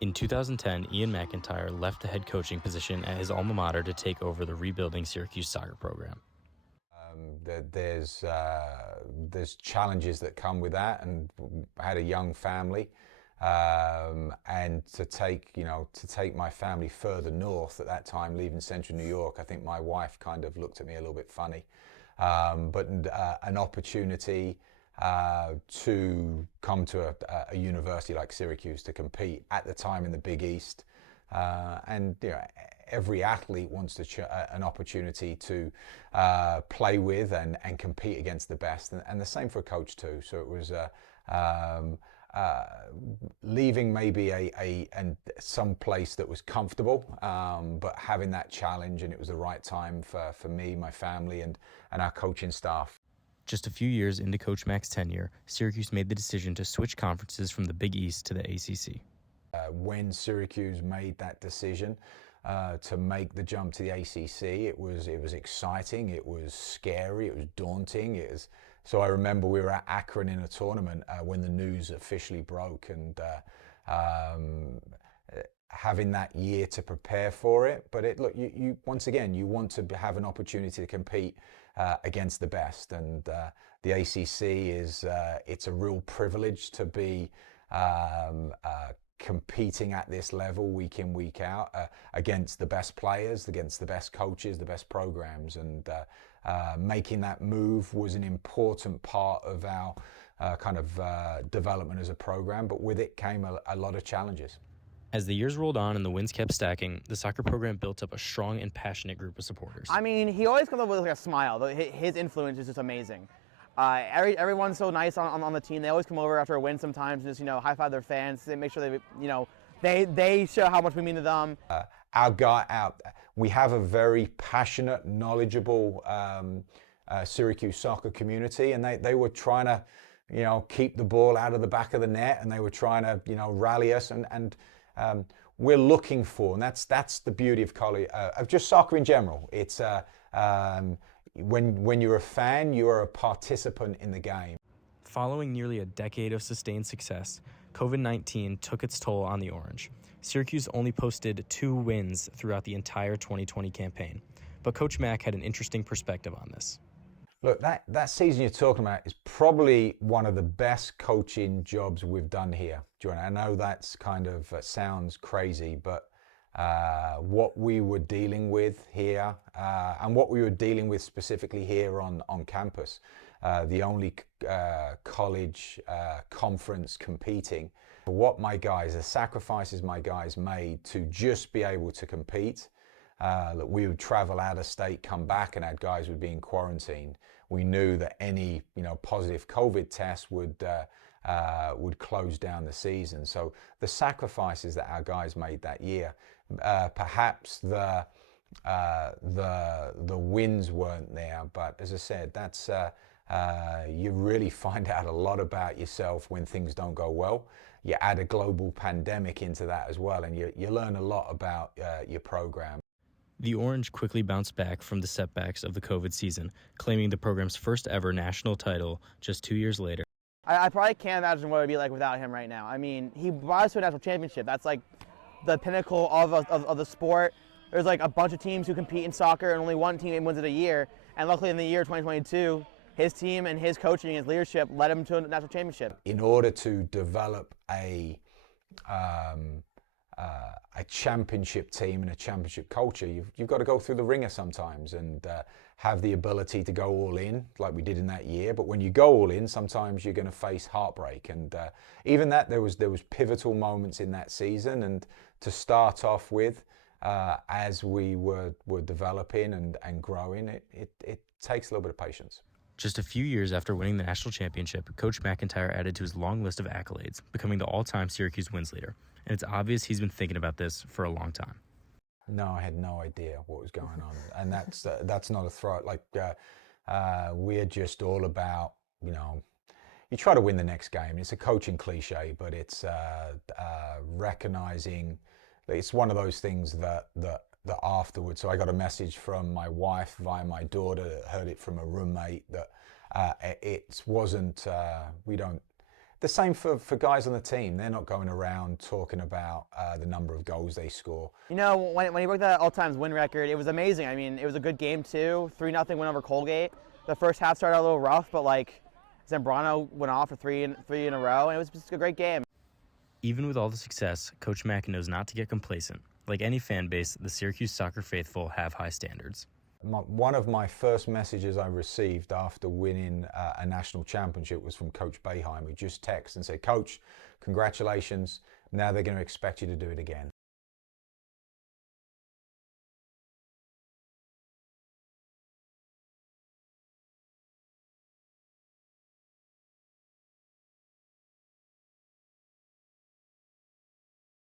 In 2010, Ian McIntyre left the head coaching position at his alma mater to take over the rebuilding Syracuse soccer program. There's challenges that come with that, and I had a young family, and to take my family further north at that time, leaving Central New York, I think my wife kind of looked at me a little bit funny. But an opportunity to come to a university like Syracuse to compete at the time in the Big East, and every athlete wants an opportunity to play with and compete against the best, and the same for a coach too. So it was leaving maybe some place that was comfortable, but having that challenge, and it was the right time for me, my family, and our coaching staff. Just a few years into Coach Mac's tenure, Syracuse made the decision to switch conferences from the Big East to the ACC. When Syracuse made that decision to make the jump to the ACC, it was exciting, it was scary, it was daunting. So I remember we were at Akron in a tournament when the news officially broke, and having that year to prepare for it. But look, you once again, you want to have an opportunity to compete against the best, and the ACC it's a real privilege to be competing at this level week in, week out, against the best players, against the best coaches, the best programs, and making that move was an important part of our development as a program, but with it came a lot of challenges. As the years rolled on and the wins kept stacking, the soccer program built up a strong and passionate group of supporters. I mean, he always comes up with like a smile. His influence is just amazing. Everyone's so nice on the team. They always come over after a win sometimes and just, high five their fans. They make sure they show how much we mean to them. We have a very passionate, knowledgeable Syracuse soccer community, and they were trying to, keep the ball out of the back of the net, and they were trying to, rally us, and we're looking for, and that's the beauty of college, of just soccer in general. It's when you're a fan, you are a participant in the game. Following nearly a decade of sustained success, COVID-19 took its toll on the Orange. Syracuse only posted 2 wins throughout the entire 2020 campaign, but Coach Mac had an interesting perspective on this. Look, that season you're talking about is probably one of the best coaching jobs we've done here, Jordan. I know that's kind of sounds crazy, but what we were dealing with here, and what we were dealing with specifically here on campus, the only college conference competing, the sacrifices my guys made to just be able to compete. That we would travel out of state, come back, and our guys would be in quarantine. We knew that any positive COVID test would close down the season. So the sacrifices that our guys made that year, perhaps the wins weren't there, but as I said, that's you really find out a lot about yourself when things don't go well. You add a global pandemic into that as well, and you learn a lot about your program. The Orange quickly bounced back from the setbacks of the COVID season, claiming the program's first ever national title just 2 years later. I probably can't imagine what it would be like without him right now. I mean, he brought us to a national championship. That's like the pinnacle of the sport. There's like a bunch of teams who compete in soccer, and only one team wins it a year. And luckily in the year 2022, his team and his coaching and his leadership led him to a national championship. In order to develop a championship team and a championship culture, you've got to go through the ringer sometimes, and have the ability to go all in like we did in that year. But when you go all in, sometimes you're going to face heartbreak, and even that there was pivotal moments in that season. And to start off with, as we were developing and growing, it takes a little bit of patience. Just a few years after winning the national championship, Coach McIntyre added to his long list of accolades, becoming the all-time Syracuse wins leader. And it's obvious he's been thinking about this for a long time. No, I had no idea what was going on, and that's not a throw. Like we're just all about, you try to win the next game. It's a coaching cliche, but it's recognizing. It's one of those things that afterwards. So I got a message from my wife via my daughter, heard it from a roommate, that it wasn't. The same for guys on the team. They're not going around talking about the number of goals they score. You know, when he broke that all-time win record, it was amazing. I mean, it was a good game too. 3-0 win over Colgate. The first half started out a little rough, but like Zambrano went off for three in a row, and it was just a great game. Even with all the success, Coach Mack knows not to get complacent. Like any fan base, the Syracuse soccer faithful have high standards. One of my first messages I received after winning a national championship was from Coach Boeheim, who just texted and said, "Coach, congratulations. Now they're going to expect you to do it again."